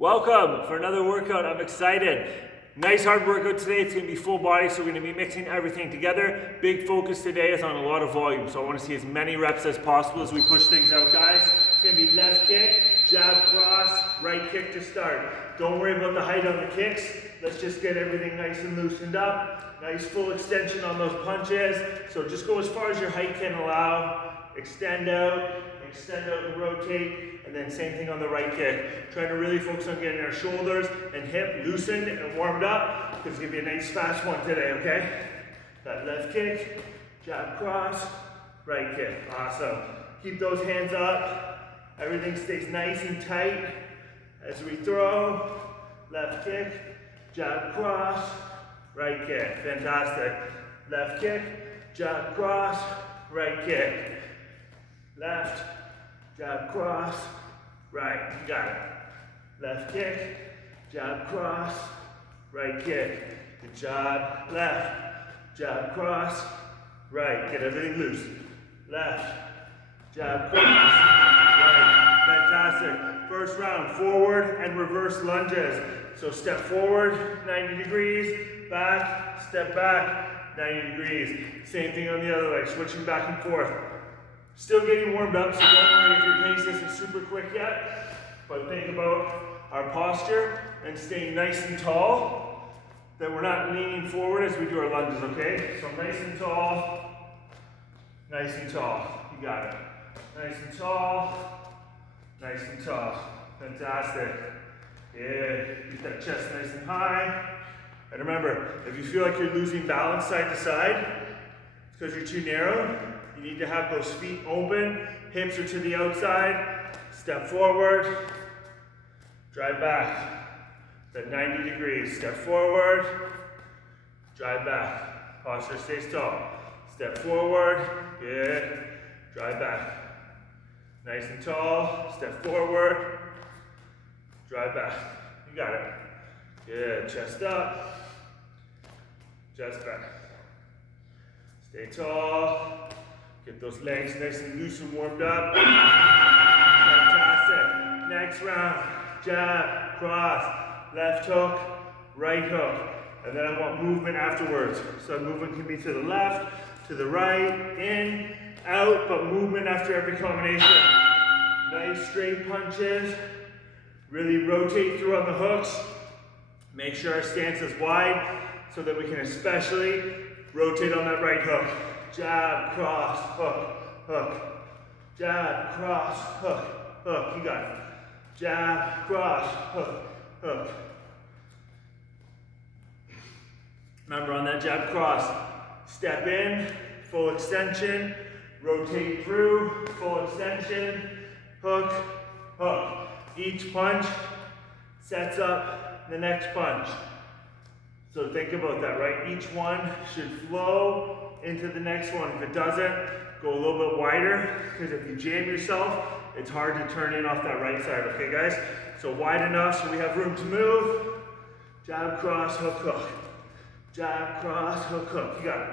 Welcome for another workout. I'm excited. Nice hard workout today. It's going to be full body, so we're going to be mixing everything together. Big focus today is on a lot of volume, so I want to see as many reps as possible as we push things out, guys. It's going to be left kick, jab, cross, right kick to start. Don't worry about the height on the kicks. Let's just get everything nice and loosened up. Nice full extension on those punches. So just go as far as your height can allow. Extend out and rotate, and then same thing on the right kick. Trying to really focus on getting our shoulders and hip loosened and warmed up, because it's going to be a nice fast one today, okay? That left kick, jab, cross, right kick. Awesome. Keep those hands up. Everything stays nice and tight as we throw. Left kick, jab, cross, right kick. Fantastic. Left kick, jab, cross, right kick. Left, jab, cross, right. You got it. Left kick, jab, cross, right kick. Good job. Left, jab, cross, right. Get everything loose. Left, jab, cross, right. Fantastic. First round, forward and reverse lunges. So step forward, 90 degrees, back, step back, 90 degrees. Same thing on the other leg, switching back and forth. Still getting warmed up, so don't worry if your pace isn't super quick yet, but think about our posture and staying nice and tall, that we're not leaning forward as we do our lunges, okay? So nice and tall, nice and tall. You got it. Nice and tall, nice and tall. Fantastic. Yeah, keep that chest nice and high. And remember, if you feel like you're losing balance side to side, it's because you're too narrow. You need to have those feet open, hips are to the outside, step forward, drive back. At 90 degrees, step forward, drive back. Posture stays tall. Step forward, good, drive back. Nice and tall, step forward, drive back. You got it. Good, chest up, chest back. Stay tall. Get those legs nice and loose and warmed up. Fantastic. Next round, jab, cross, left hook, right hook. And then I want movement afterwards. So movement can be to the left, to the right, in, out, but movement after every combination. Nice straight punches. Really rotate through on the hooks. Make sure our stance is wide so that we can especially rotate on that right hook. Jab, cross, hook, hook. Jab, cross, hook, hook. You got it. Jab, cross, hook, hook. Remember on that jab, cross, step in, full extension, rotate through, full extension, hook, hook. Each punch sets up the next punch. So think about that, right? Each one should flow into the next one. If it doesn't, go a little bit wider, because if you jam yourself, it's hard to turn in off that right side, okay guys? So wide enough so we have room to move. Jab, cross, hook, hook. Jab, cross, hook, hook. You got it.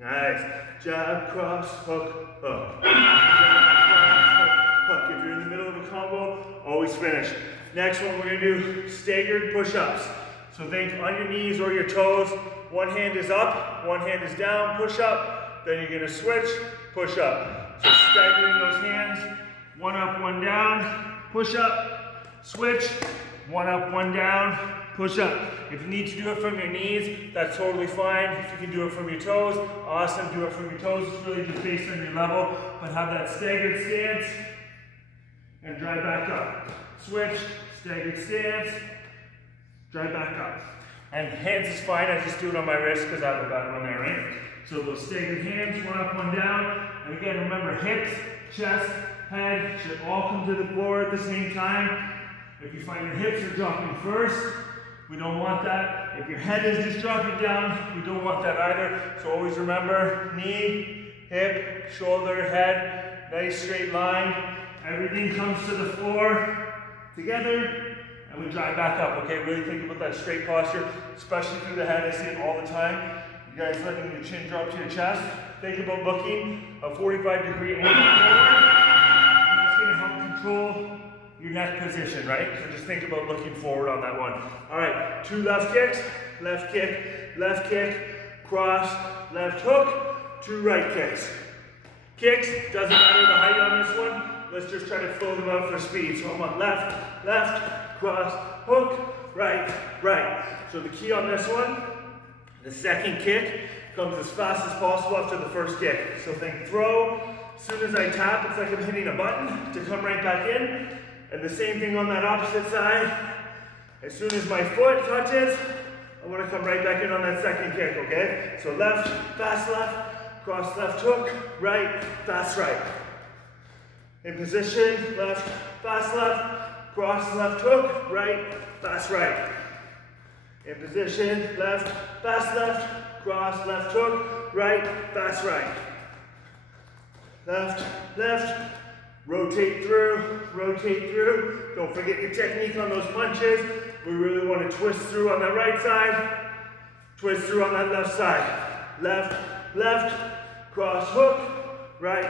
Nice. Jab, cross, hook, hook. Jab, cross, hook, hook. If you're in the middle of a combo, always finish. Next one, we're gonna do staggered push-ups. So think on your knees or your toes. One hand is up, one hand is down, push up. Then you're gonna switch, push up. So staggering those hands, one up, one down, push up, switch, one up, one down, push up. If you need to do it from your knees, that's totally fine. If you can do it from your toes, awesome, do it from your toes. It's really just based on your level, but have that staggered stance and drive back up. Switch, staggered stance, drive back up. And hands is fine, I just do it on my wrist because I have a bad one there, right? So those staggered hands, one up, one down. And again, remember hips, chest, head should all come to the floor at the same time. If you find your hips are dropping first, we don't want that. If your head is just dropping down, we don't want that either. So always remember, knee, hip, shoulder, head, nice straight line. Everything comes to the floor together. And we drive back up, okay? Really think about that straight posture, especially through the head. I see it all the time. You guys letting your chin drop to your chest. Think about looking a 45-degree angle forward. And that's gonna help control your neck position, right? So just think about looking forward on that one. All right, 2 left kicks, left kick, cross, left hook, 2 right kicks. Kicks, doesn't matter the height on this one. Let's just try to fill them out for speed. So I'm on left, cross, hook, right. So the key on this one, the second kick comes as fast as possible after the first kick. So think throw. As soon as I tap, it's like I'm hitting a button to come right back in. And the same thing on that opposite side. As soon as my foot touches, I want to come right back in on that second kick, okay? So left, fast left, cross left hook, right, fast right. In position, left, fast left, cross left hook, right, fast right. In position, left, fast left, cross left hook, right, fast right. Left, rotate through. Don't forget your technique on those punches. We really want to twist through on that right side, twist through on that left side. Left, cross hook, right.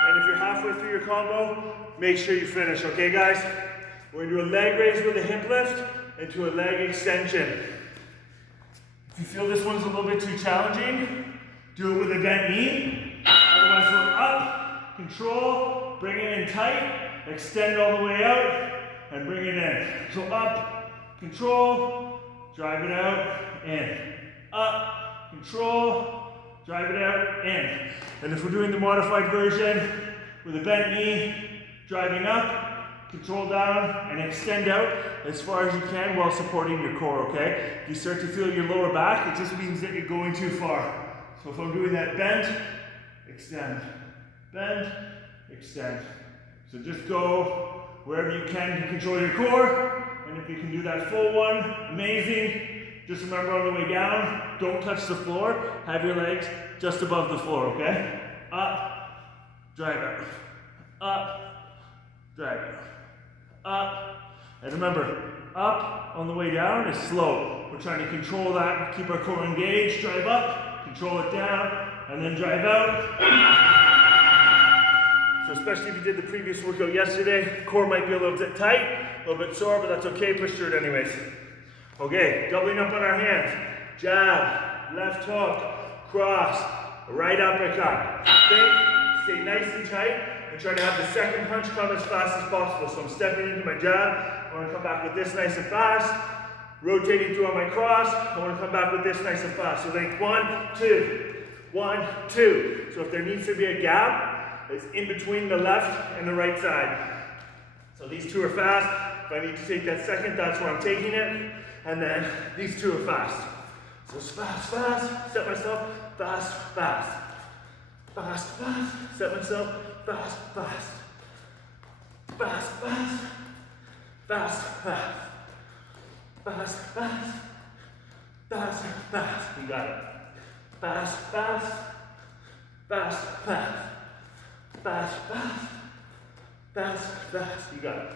And if you're halfway through your combo, make sure you finish, okay guys? We're going to do a leg raise with a hip lift into a leg extension. If you feel this one's a little bit too challenging, do it with a bent knee. Otherwise, we're up, control, bring it in tight, extend all the way out, and bring it in. So up, control, drive it out, in. Up, control, drive it out, in. And if we're doing the modified version with a bent knee, driving up, control down, and extend out as far as you can while supporting your core, okay? If you start to feel your lower back, it just means that you're going too far. So if I'm doing that bend, extend, bend, extend. So just go wherever you can to control your core, and if you can do that full one, amazing. Just remember on the way down, don't touch the floor, have your legs just above the floor, okay? Up, drive out, up, drive out, up, and remember, up on the way down is slow. We're trying to control that, keep our core engaged, drive up, control it down, and then drive out. So especially if you did the previous workout yesterday, core might be a little bit tight, a little bit sore, but that's okay, push through it anyways. Okay, doubling up on our hands. Jab, left hook, cross, right uppercut. Stay nice and tight, and try to have the second punch come as fast as possible. So I'm stepping into my jab, I want to come back with this nice and fast. Rotating through on my cross, I want to come back with this nice and fast. So think 1, 2, 1, 2. So if there needs to be a gap, it's in between the left and the right side. So these two are fast. If I need to take that second, that's where I'm taking it. And then these two are fast. So it's fast, set myself, fast, set myself, fast, you got it. Fast, you got it.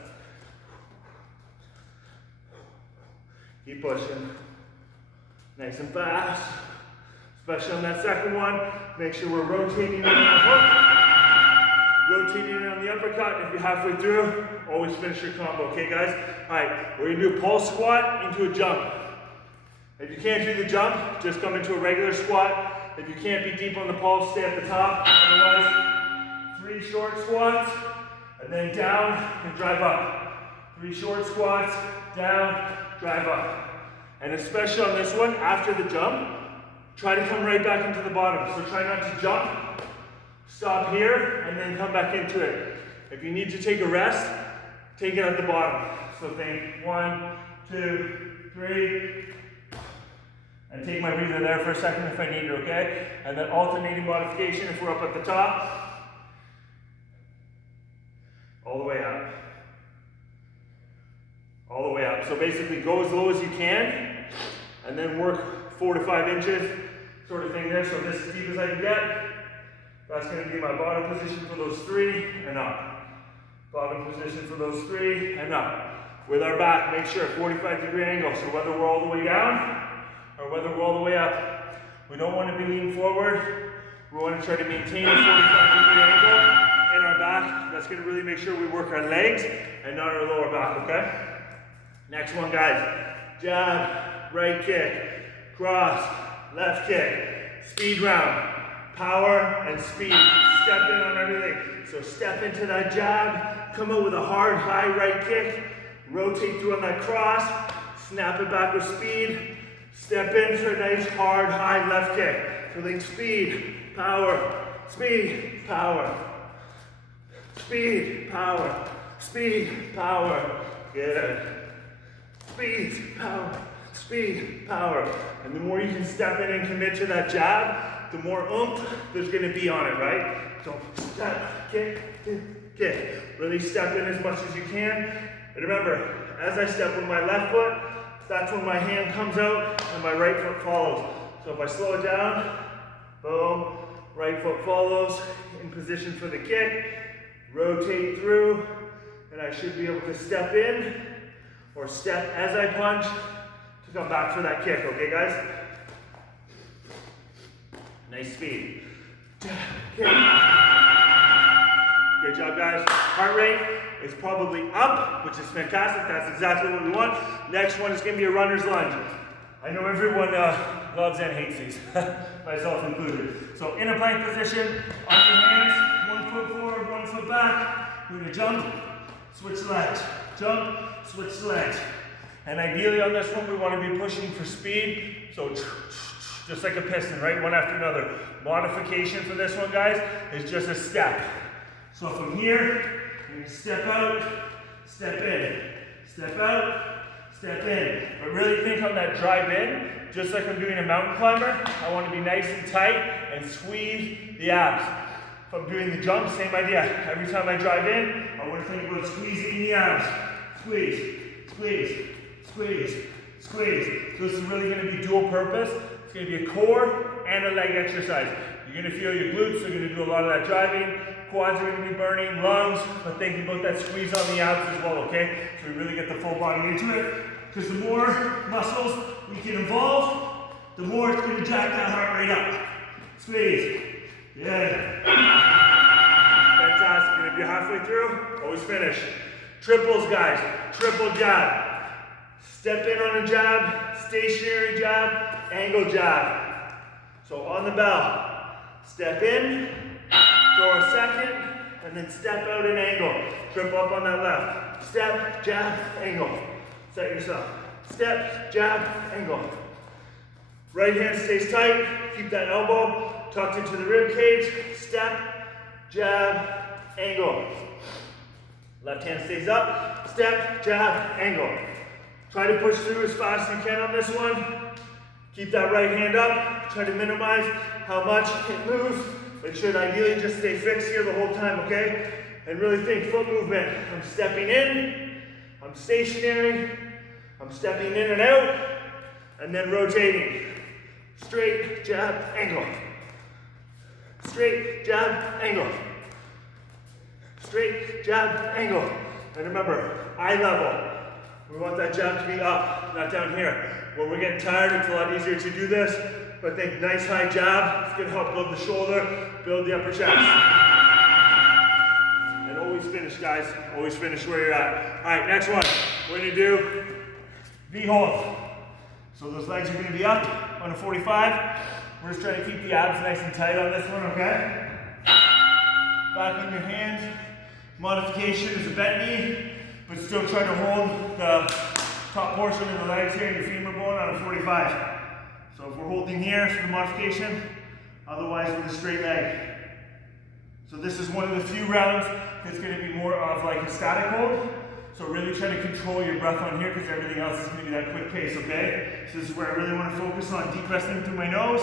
Keep pushing. Nice and fast. Especially on that second one, make sure we're rotating on the hook. Rotating on the uppercut. If you're halfway through, always finish your combo, okay guys? Alright, we're gonna do a pulse squat into a jump. If you can't do the jump, just come into a regular squat. If you can't be deep on the pulse, stay at the top. Otherwise, 3 short squats, and then down and drive up. 3 short squats, down, drive up. And especially on this one, after the jump, try to come right back into the bottom. So try not to jump, stop here, and then come back into it. If you need to take a rest, take it at the bottom. So think 1, 2, 3, and take my breather there for a second if I need it, okay? And then alternating modification if we're up at the top. All the way up. All the way up. So basically go as low as you can, and then work 4 to 5 inches, sort of thing there. So this as deep as I can get. That's going to be my bottom position for those 3, and up. Bottom position for those 3, and up. With our back, make sure 45-degree angle. So whether we're all the way down, or whether we're all the way up, we don't want to be leaning forward. We want to try to maintain a 45-degree angle in our back. back. That's gonna really make sure we work our legs and not our lower back, okay? Next one, guys. Jab, right kick, cross, left kick, speed round, power and speed. Step in on everything. So step into that jab, come out with a hard, high right kick, rotate through on that cross, snap it back with speed, step in for a nice, hard, high left kick. So think speed, power, speed, power, speed, power, speed, power. Good. Speed, power, speed, power. And the more you can step in and commit to that jab, the more oomph there's gonna be on it, right? So step, kick, kick. Really step in as much as you can. And remember, as I step with my left foot, that's when my hand comes out and my right foot follows. So if I slow it down, boom, right foot follows, in position for the kick, rotate through, and I should be able to step in or step as I punch to come back for that kick, okay guys? Nice speed. Kick. Great job, guys. Heart rate is probably up, which is fantastic. That's exactly what we want. Next one is gonna be a runner's lunge. I know everyone loves and hates these, myself included. So in a plank position, on your hands, 1 foot forward, 1 foot back. We're gonna jump, switch legs, jump, switch legs. And ideally on this one, we wanna be pushing for speed. So just like a piston, right? One after another. Modification for this one, guys, is just a step. So from here, you're gonna step out, step in, step out, step in. But really think on that drive in, just like I'm doing a mountain climber, I want to be nice and tight and squeeze the abs. If I'm doing the jump, same idea. Every time I drive in, I want to think about squeezing the abs. Squeeze, squeeze, squeeze, squeeze. So this is really going to be dual purpose. It's going to be a core and a leg exercise. You're going to feel your glutes, they're going to do a lot of that driving. Quads are going to be burning, lungs, but think about that squeeze on the abs as well, okay? So we really get the full body into it. Because the more muscles we can involve, the more it's going to jack that heart rate up. Squeeze. Good. Fantastic. And if you're halfway through, always finish. Triples, guys. Triple jab. Step in on a jab, stationary jab, angle jab. So on the bell, step in, throw a second, and then step out an angle. Triple up on that left. Step, jab, angle. Set yourself. Step, jab, angle. Right hand stays tight. Keep that elbow tucked into the rib cage. Step, jab, angle. Left hand stays up. Step, jab, angle. Try to push through as fast as you can on this one. Keep that right hand up. Try to minimize how much it moves. It should ideally just stay fixed here the whole time, okay? And really think foot movement. I'm stepping in, I'm stationary, I'm stepping in and out, and then rotating. Straight, jab, angle. Straight, jab, angle. Straight, jab, angle. And remember, eye level. We want that jab to be up, not down here. When we're getting tired, it's a lot easier to do this, but think nice high jab. It's gonna help build the shoulder, build the upper chest. And always finish, guys. Always finish where you're at. All right, next one. We're gonna do V-hold. So those legs are gonna be up on a 45. We're just trying to keep the abs nice and tight on this one, okay? Back on your hands. Modification is a bent knee, but still try to hold the top portion of the legs here, your femur bone on a 45. So if we're holding here for the modification, otherwise with a straight leg. So this is one of the few rounds that's going to be more of like a static hold. So really try to control your breath on here because everything else is going to be that quick pace, okay? So this is where I really want to focus on deep breathing through my nose.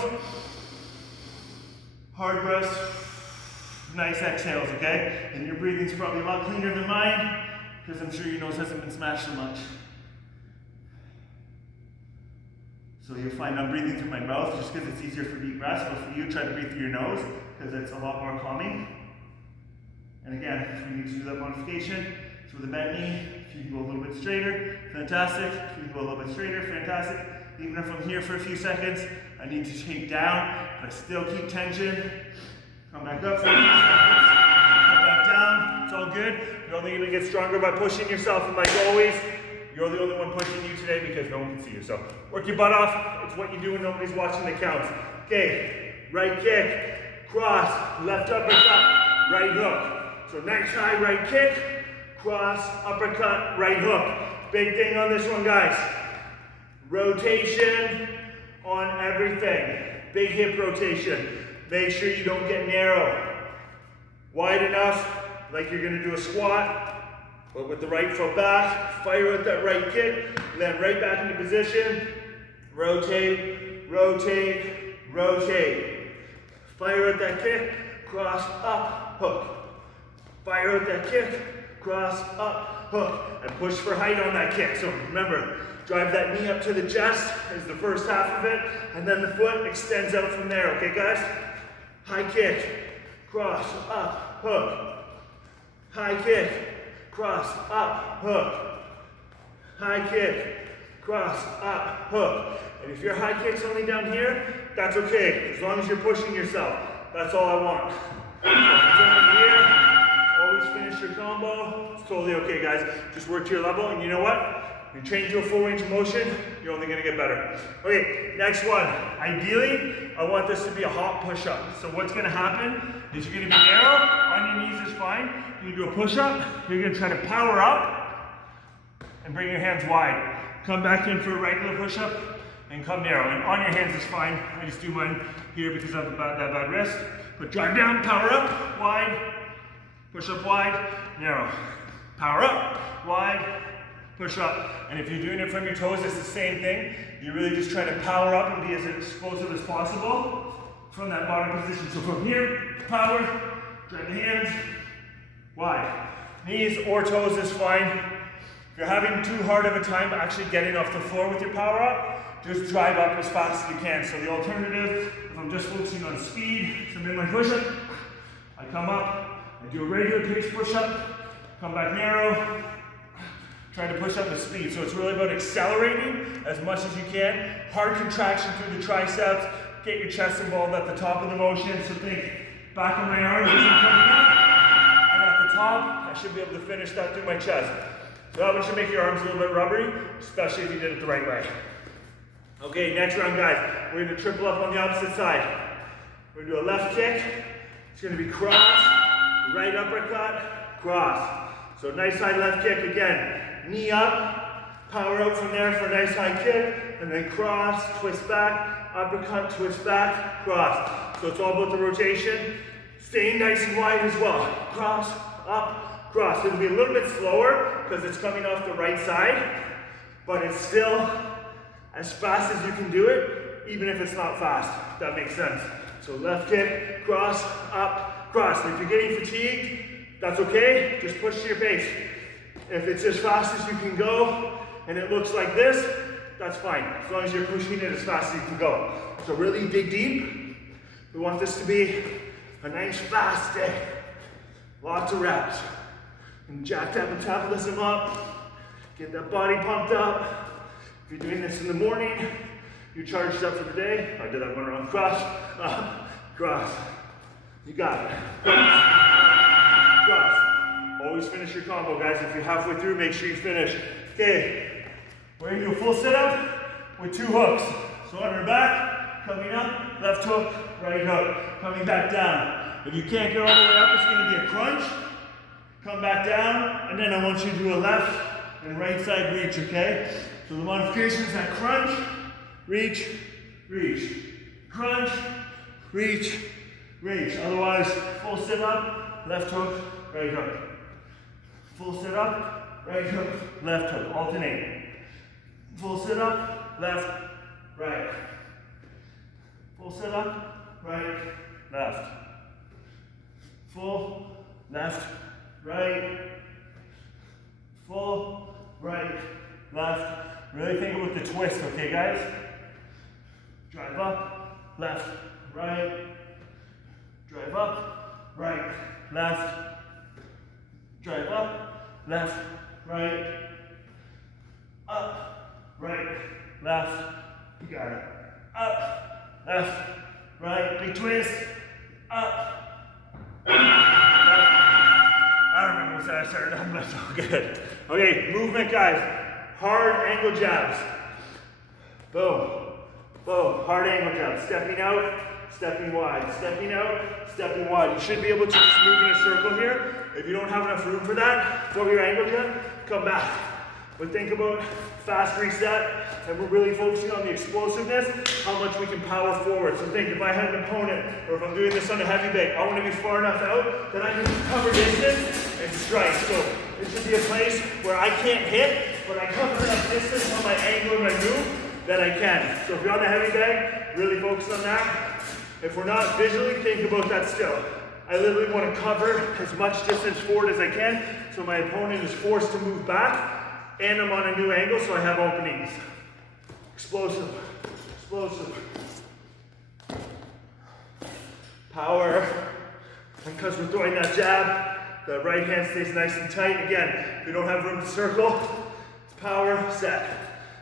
Hard breaths, nice exhales, okay? And your breathing's probably a lot cleaner than mine because I'm sure your nose hasn't been smashed so much. So you'll find I'm breathing through my mouth just because it's easier for deep breaths, but for you, try to breathe through your nose because it's a lot more calming. And again, if we need to do that modification, so with a bent knee, if you can go a little bit straighter, fantastic. If you can go a little bit straighter, fantastic. Even if I'm here for a few seconds, I need to take down, but still keep tension. Come back up for a few seconds, come back down. all good. You're only gonna get stronger by pushing yourself, and like always, you're the only one pushing you today because no one can see you. So work your butt off. It's what you do when nobody's watching that counts. Okay, right kick, cross, left uppercut, right hook. So nice high right kick, cross, uppercut, right hook. Big thing on this one, guys. Rotation on everything. Big hip rotation. Make sure you don't get narrow. Wide enough, like you're gonna do a squat, but with the right foot back. Fire with that right kick, then right back into position. Rotate, rotate, rotate. Fire with that kick, cross, up, hook. Fire with that kick, cross, up, hook. And push for height on that kick. So remember, drive that knee up to the chest is the first half of it, and then the foot extends out from there, okay guys? High kick, cross, up, hook. High kick, cross, up, hook. High kick, cross, up, hook. And if your high kick's only down here, that's okay, as long as you're pushing yourself. That's all I want. If it's only here, always finish your combo. It's totally okay, guys. Just work to your level, and you know what? You train to a full range of motion, you're only gonna get better. Okay, next one. Ideally, I want this to be a hop push-up. So what's gonna happen is you're gonna be narrow, on your knees is fine. You do a push-up, you're gonna try to power up and bring your hands wide. Come back in for a regular push-up and come narrow. And on your hands is fine. I just do mine here because I have that bad wrist. But drive down, power up, wide, push up wide, narrow. Power up, wide, push up. And if you're doing it from your toes, it's the same thing. You're really just trying to power up and be as explosive as possible from that bottom position. So from here, power, drive the hands, wide. Knees or toes is fine. If you're having too hard of a time actually getting off the floor with your power up, just drive up as fast as you can. So the alternative, if I'm just focusing on speed, so I'm in my push-up, I come up, I do a regular pace push-up, come back narrow, try to push up the speed. So it's really about accelerating as much as you can. Hard contraction through the triceps. Get your chest involved at the top of the motion. So think back of my arms as I'm coming up. And at the top, I should be able to finish that through my chest. So that one should make your arms a little bit rubbery, especially if you did it the right way. Okay, next round, guys. We're gonna triple up on the opposite side. We're gonna do a left kick. It's gonna be cross, right uppercut, cross. So nice high left kick again. Knee up, power out from there for a nice high kick, and then cross, twist back, uppercut, twist back, cross. So it's all about the rotation. Staying nice and wide as well. Cross, up, cross. It'll be a little bit slower because it's coming off the right side, but it's still as fast as you can do it, even if it's not fast, if that makes sense. So left kick, cross, up, cross. And if you're getting fatigued, that's okay, just push to your pace. If it's as fast as you can go and it looks like this, that's fine, as long as you're pushing it as fast as you can go. So really dig deep. We want this to be a nice fast day. Lots of reps. And jack that metabolism up, get that body pumped up. If you're doing this in the morning, you're charged up for the day. I did that one wrong. Cross, up, cross. You got it. Cross, cross. Always finish your combo, guys. If you're halfway through, make sure you finish. Okay, we're gonna do a full sit-up with 2 hooks. So on our back, coming up, left hook, right hook. Coming back down. If you can't get all the way up, it's gonna be a crunch. Come back down, and then I want you to do a left and right side reach, okay? So the modifications, that crunch, reach, reach. Crunch, reach, reach. Otherwise, full sit-up, left hook, right hook. Full sit up, right hook, left hook, alternate. Full sit up, left, right. Full sit up, right, left. Full, left, right. Full, right, left. Really think about the twist, okay guys? Drive up, left, right. Drive up, right, left. Drive up, left, right, up, right, left. You got it. Up, left, right, big twist, up, left. I don't remember I started on, but it's all good. Okay, movement, guys. Hard angle jabs. Boom, boom, hard angle jabs. Stepping out, stepping wide, stepping out, stepping wide. You should be able to just move in a circle here. If you don't have enough room for that, for your angle jab, come back. But think about fast reset, and we're really focusing on the explosiveness, how much we can power forward. So think, if I had an opponent, or if I'm doing this on a heavy bag, I want to be far enough out that I can cover distance and strike. So it should be a place where I can't hit, but I cover enough distance on my angle and my move that I can. So if you're on the heavy bag, really focus on that. If we're not, visually think about that still. I literally want to cover as much distance forward as I can, so my opponent is forced to move back, and I'm on a new angle, so I have openings. Explosive, explosive. Power. And because we're throwing that jab, the right hand stays nice and tight. Again, if you don't have room to circle, it's power, set.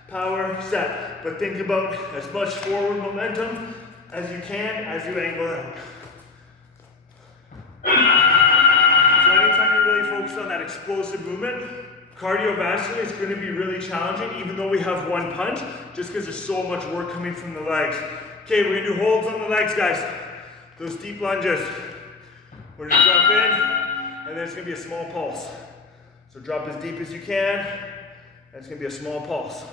Power, set. But think about as much forward momentum as you can as you angle out. So anytime you really focus on that explosive movement, cardiovascular is going to be really challenging, even though we have one punch, just because there's so much work coming from the legs. Okay, we're going to do holds on the legs, guys. Those deep lunges. We're going to drop in, and then it's going to be a small pulse. So drop as deep as you can, and it's going to be a small pulse.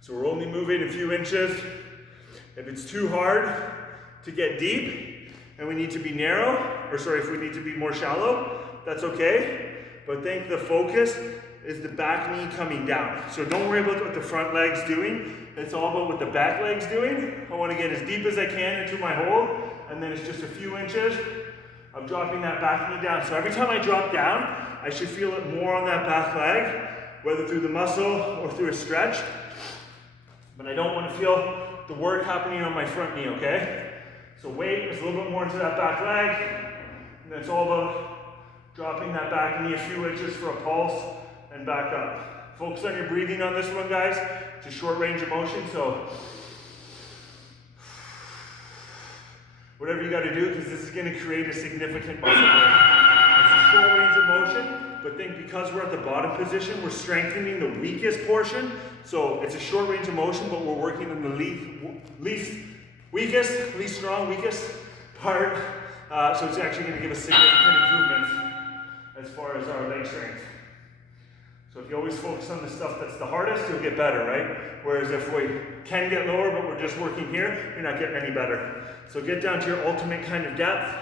So we're only moving a few inches. If it's too hard to get deep, and we need to be narrow, or sorry, if we need to be more shallow, that's okay. But think the focus is the back knee coming down. So don't worry about what the front leg's doing. It's all about what the back leg's doing. I want to get as deep as I can into my hold, and then it's just a few inches of dropping that back knee down. So every time I drop down, I should feel it more on that back leg, whether through the muscle or through a stretch. But I don't want to feel the work happening on my front knee, okay? So weight is a little bit more into that back leg, and it's all about dropping that back knee a few inches for a pulse and back up. Focus on your breathing on this one, guys. It's a short range of motion, so whatever you got to do, because this is going to create a significant muscle burn. It's a short range of motion, but think because we're at the bottom position, we're strengthening the weakest portion. So it's a short range of motion, but we're working on the least strong, weakest part. So it's actually going to give us significant improvements as far as our leg strength. So if you always focus on the stuff that's the hardest, you'll get better, right? Whereas if we can get lower, but we're just working here, you're not getting any better. So get down to your ultimate kind of depth,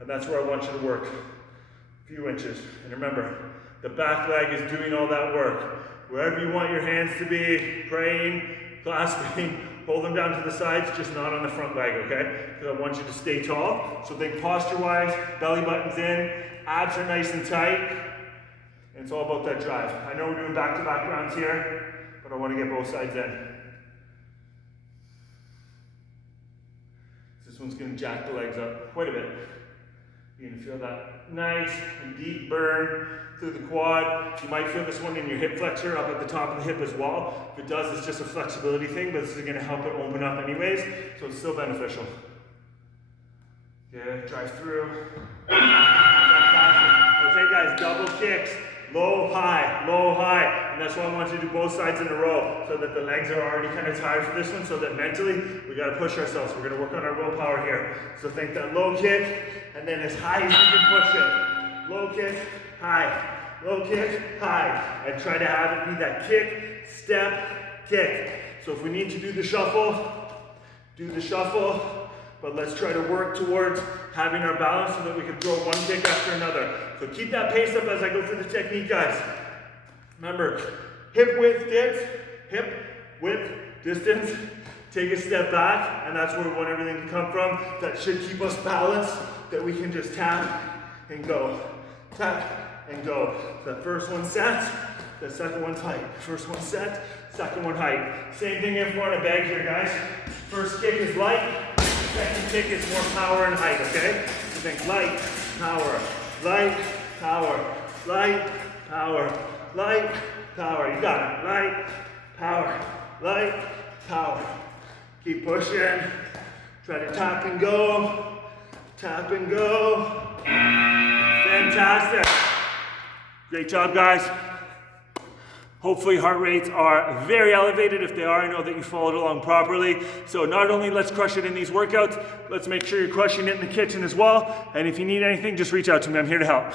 and that's where I want you to work. A few inches. And remember, the back leg is doing all that work. Wherever you want your hands to be, praying, clasping, hold them down to the sides, just not on the front leg, okay? Because I want you to stay tall. So think posture-wise, belly button's in, abs are nice and tight, and it's all about that drive. I know we're doing back-to-back rounds here, but I want to get both sides in. This one's going to jack the legs up quite a bit. You're going to feel that nice and deep burn through the quad. You might feel this one in your hip flexor up at the top of the hip as well. If it does, it's just a flexibility thing, but this is going to help it open up anyways, so it's still beneficial. Okay, drive through. Okay guys, double kicks. Low, high, and that's why I want you to do both sides in a row, so that the legs are already kind of tired for this one, so that mentally, we got to push ourselves. We're going to work on our willpower here. So think that low kick, and then as high as you can push it. Low kick, high, and try to have it be that kick, step, kick. So if we need to do the shuffle, but let's try to work towards having our balance so that we can throw one kick after another. So keep that pace up as I go through the technique, guys. Remember, hip width distance, take a step back, and that's where we want everything to come from. That should keep us balanced, that we can just tap and go. Tap and go. The first one set, the second one's height. First one set, second one height. Same thing if we're on a bag here, guys. First kick is light. Second kick is more power and height, okay? So think light, power, light, power, light, power, light, power. You got it. Light, power, light, power. Keep pushing. Try to tap and go. Tap and go. Fantastic. Great job, guys. Hopefully heart rates are very elevated. If they are, I know that you followed along properly. So not only let's crush it in these workouts, let's make sure you're crushing it in the kitchen as well. And if you need anything, just reach out to me. I'm here to help.